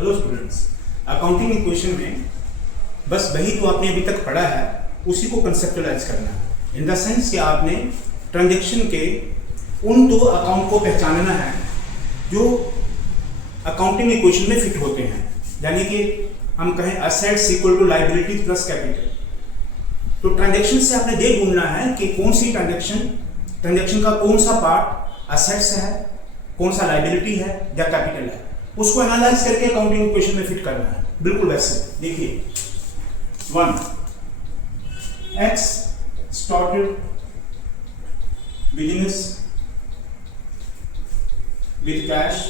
Hello students, accounting equation में बस वही जो आपने अभी तक पढ़ा है उसी को कंसेप्चुअलाइज करना है। इन द सेंस कि आपने ट्रांजैक्शन के उन दो अकाउंट को पहचानना है जो अकाउंटिंग इक्वेशन में फिट होते हैं, यानी कि हम कहें assets equal to liability plus capital. तो ट्रांजैक्शन से आपने ये ढूंढना है कि कौन सी ट्रांजैक्शन का कौन सा पार्ट असेट्स है, कौन सा लायबिलिटी है या कैपिटल है, उसको एनालाइज करके अकाउंटिंग इक्वेशन में फिट करना है। बिल्कुल वैसे देखिए, 1 X started business with cash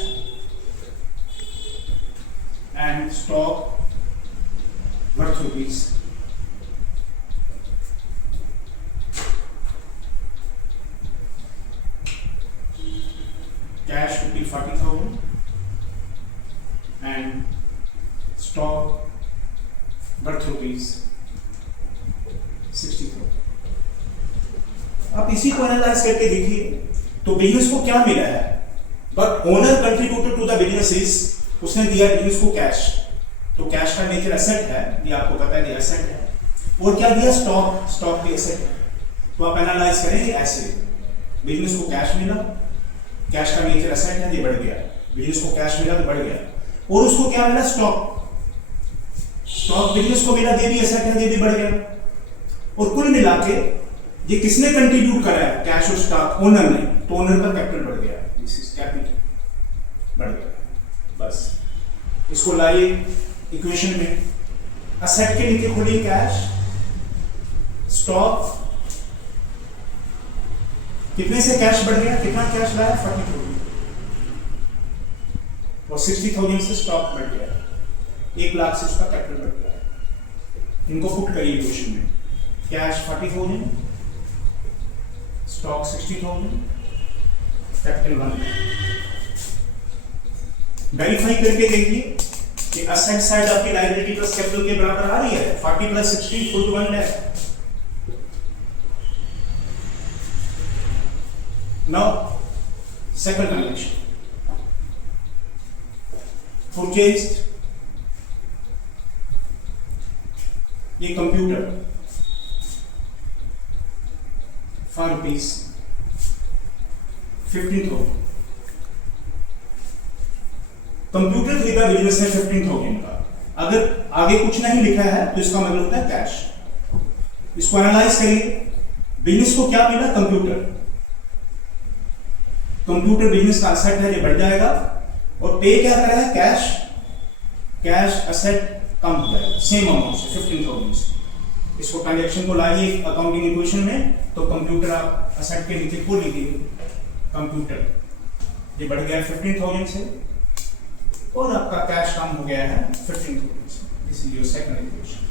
and stock worth rupees. Cash rupee 40,000 and stock worth rupees 60,000. आप इसी को एनालाइज करके देखिए तो बिजनेस को क्या मिला है, but owner contributed to the business is, उसने दिया बिजनेस को कैश। तो कैश का नेचर एसेट है, ये आपको पता है, ये एसेट है। और क्या दिया, स्टॉक भी एसेट है। तो आप एनालाइज करेंगे ऐसे, बिजनेस को कैश मिला, कैश का नेचर एसेट है, ये बढ़ गया। बिजनेस को कैश मिला तो बढ़ गया, और उसको क्या मिला, स्टॉक बिजनेस को मिला, ये भी एसेट है, ये भी बढ़ गया। और कुल मिला के ये किसने कंट्रीब्यूट करा है, कैश और स्टॉक, ओनर ने, तो ओनर का कैपिटल बढ़ गया, दिस इज कैपिटल बढ़ गया। बस इसको लाइए इक्वेशन में, असेट के नीचे खोलिए कैश, स्टॉक, कितने से कैश बढ़ गया, कितना कैश लाया, 40,000, और 60,000 से स्टॉक बढ़ गया, 1 लाख से उसका कैपिटल बढ़ गया। इनको पुट करिए इक्वेशन में, cash 40,000, stock 60,000, capital 1 lakh. Verify करके देखिए कि असेट साइड आपकी लायबिलिटी प्लस कैपिटल के बराबर आ रही है, 40 plus 60 equal to 1 lakh. Now, second transaction, purchased a computer for rupees 15,000। Computer खरीदा बिजनेस है 15,000 का। अगर आगे कुछ नहीं लिखा है तो इसका मतलब होता है कैश। इसको एनालाइज करिए, बिजनेस को क्या मिला, कंप्यूटर बिजनेस का असेट है, ये बढ़ जाएगा। और पे क्या करा है, कैश असेट कम हो जाएगा सेम अमाउंट से, 15,000 से। इसको ट्रांजैक्शन को लाइए अकाउंटिंग इक्वेशन में, तो कंप्यूटर आप असेट के नीचे को लिखिए, कंप्यूटर ये बढ़ गया 15,000 से, और आपका कैश कम हो गया है 15,000 से। This is your second equation.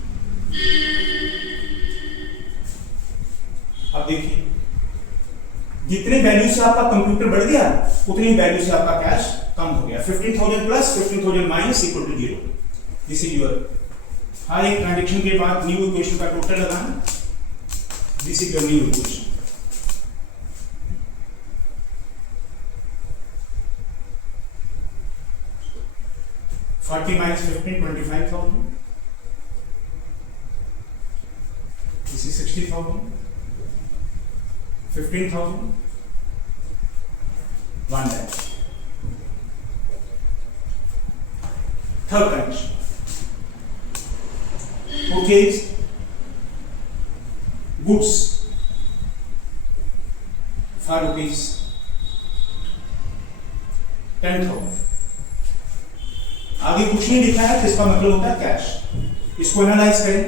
अब देखिए, जितने वैल्यू से आपका कंप्यूटर बढ़ गया उतनी वैल्यू से आपका कैश कम हो गया। 15,000 plus 15,000 minus equal to 0। This is your, हर एक ट्रांजैक्शन के बाद न्यू इक्वेशन का टोटल लगाना। This is your new equation. -15 25,000, this is 60,000, 15,000, 1 lakh। Third condition, purchase goods for rupees 10,000। आगे कुछ नहीं लिखा है तो इसका मतलब होता है कैश। इसको एनालाइज करें,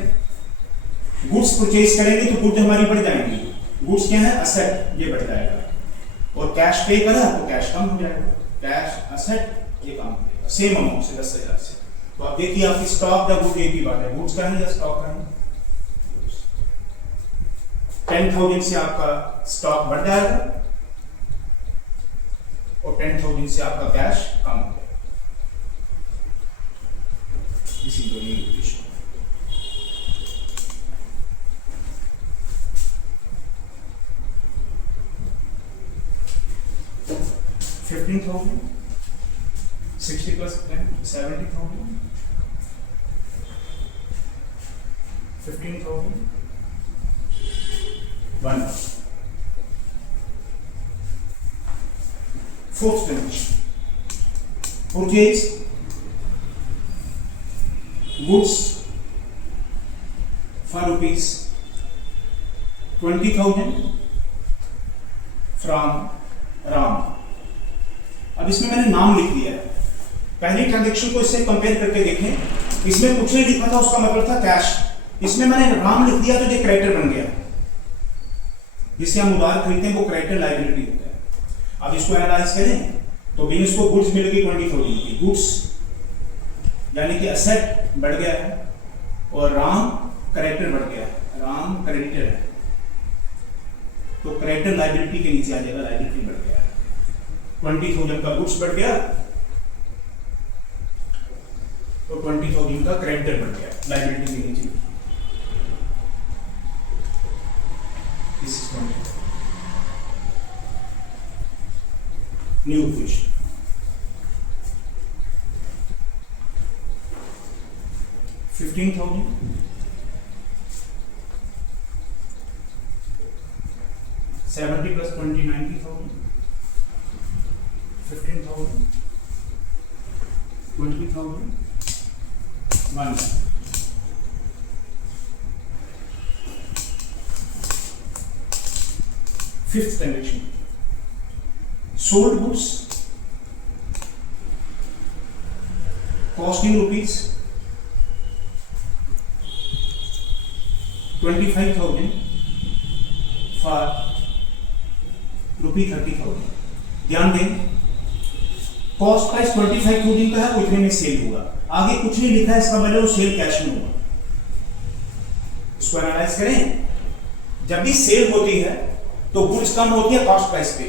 गुड्स परचेज करेंगे तो गुड्स हमारी बढ़ जाएंगी। गुड्स क्या है, असेट, ये बढ़ जाएगा। और कैश पे करा तो कैश कम हो जाएगा, कैश असेट ये कम हो जाएगा सेम अमाउंट से, 10,000 से। तो आप देखिए आपकी स्टॉक द गुड एक ही बात है, गुड्स का है या स्टॉक का है। 10,000 से आपका स्टॉक बढ़ जाएगा और 10,000 से आपका कैश कम हो जाएगा। इसी दो new equation. 15,000, 60 plus 10, 70,000, 15,000, 1 lakh. Fourth transaction, purchase goods for rupees 20,000 from Ram. अब इसमें मैंने नाम लिख दिया है. पहली ट्रांजेक्शन को इससे कंपेयर करके देखें, इसमें कुछ नहीं लिखा था, उसका मतलब था कैश. इसमें मैंने राम लिख दिया तो ये क्रेडिटर बन गया. जिससे हम उधार खरीदते हैं वो क्रेडिटर लायबिलिटी होता है. अब इसको एनालाइज करें तो बिजनेस को गुड्स मिलेगी 20,000 की. गुड्स यानी कि एसेट बढ़ गया है और राम क्रेडिटर बढ़ गया है. राम क्रेडिटर है तो क्रेडिटर लायबिलिटी के नीचे आ जाएगा. लायबिलिटी बढ़ गया है. 20,000 का गुड्स बढ़ गया तो 20,000 का क्रेडिटर बढ़ गया लायबिलिटी के नीचे. New question. $15,000 70 plus 20 $90,000 $15,000 $20,000 1 lakh. Fifth transaction, sold goods costing rupees 25,000 for रुपी 30,000. ध्यान दें, कॉस्ट प्राइस 25,000 का है, वो इतने में सेल हुआ. आगे कुछ नहीं लिखा है, इसका मतलब वो सेल कैश में हुआ. इसको एनालाइज करें. जब भी सेल होती है तो गुड्स कम होती है कॉस्ट प्राइस पे,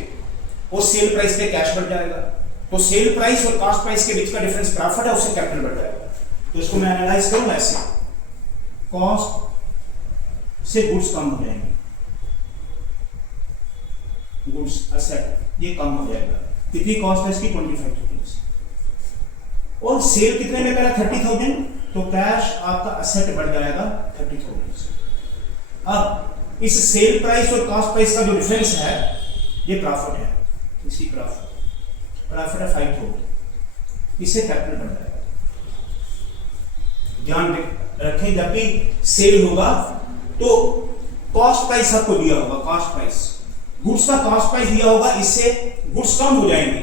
और सेल प्राइस पे कैश बढ़ जाएगा. तो सेल प्राइस और कॉस्ट प्राइस के बीच का डिफरेंस प्रॉफिट है, उससे कैपिटल बढ़ जाएगा. तो इसको मैं एनालाइज करूंगा ऐसे, कॉस्ट से गुड्स कम हो जाएंगे, गुड्स एसेट ये कम हो जाएगा. कितनी कॉस्ट है इसकी 25,000 और सेल कितने में करा 30,000, तो कैश आपका एसेट बढ़ जाएगा 30,000 से. अब इस सेल प्राइस और कॉस्ट प्राइस का जो डिफरेंस है ये प्रॉफिट है. इसकी प्रॉफिट है 5,000, इससे कैपिटल बढ़ जाएगा. ध्यान रखें, जब भी सेल होगा तो कॉस्ट प्राइस आपको दिया होगा, कॉस्ट प्राइस गुड्स का कॉस्ट प्राइस दिया होगा, इससे गुड्स कम हो जाएंगे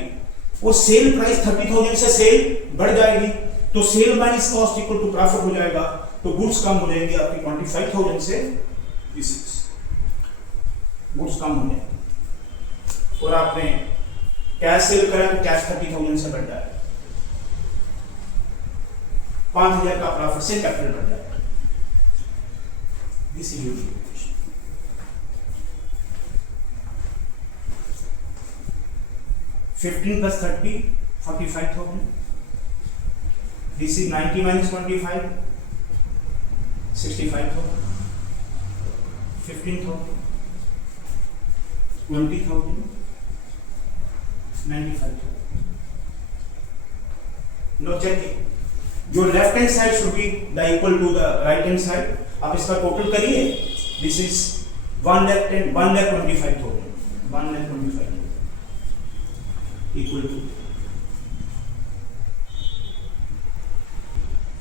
और सेल प्राइस 30,000 से सेल बढ़ जाएगी. तो sale minus cost equal to profit हो जाएगा. तो गुड्स कम हो जाएंगे आपकी 25,000 से गुड्स कम हो जाएंगे. और आपने कैश सेल करा तो कैश 30,000 से बढ़ जाएगा. 5,000 का प्रॉफिट से कैपिटल बढ़ जाएगा. This is your 15 plus 30 45,000. This is 90 minus 25 65,000. 15,000 20,000 95,000. Now check it. जो left hand side should be the equal to the right hand side. आप इसका टोटल करिए. This is 1,25,000 equal to,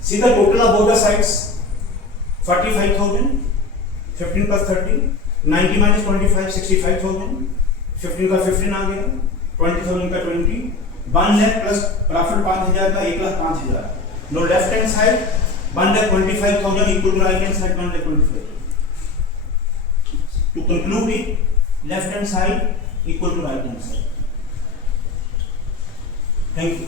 see the total of both the sides 45,000. 15 plus 30 90 minus 25 65,000. 15 का 15 आ गया. 20,000 का 20. 1 lakh plus profit 5,000 का 1,05,000. No left hand side 1,25,000 equal to right hand side 1,25,000. To conclude it, left hand side equal to right hand side. Thank you.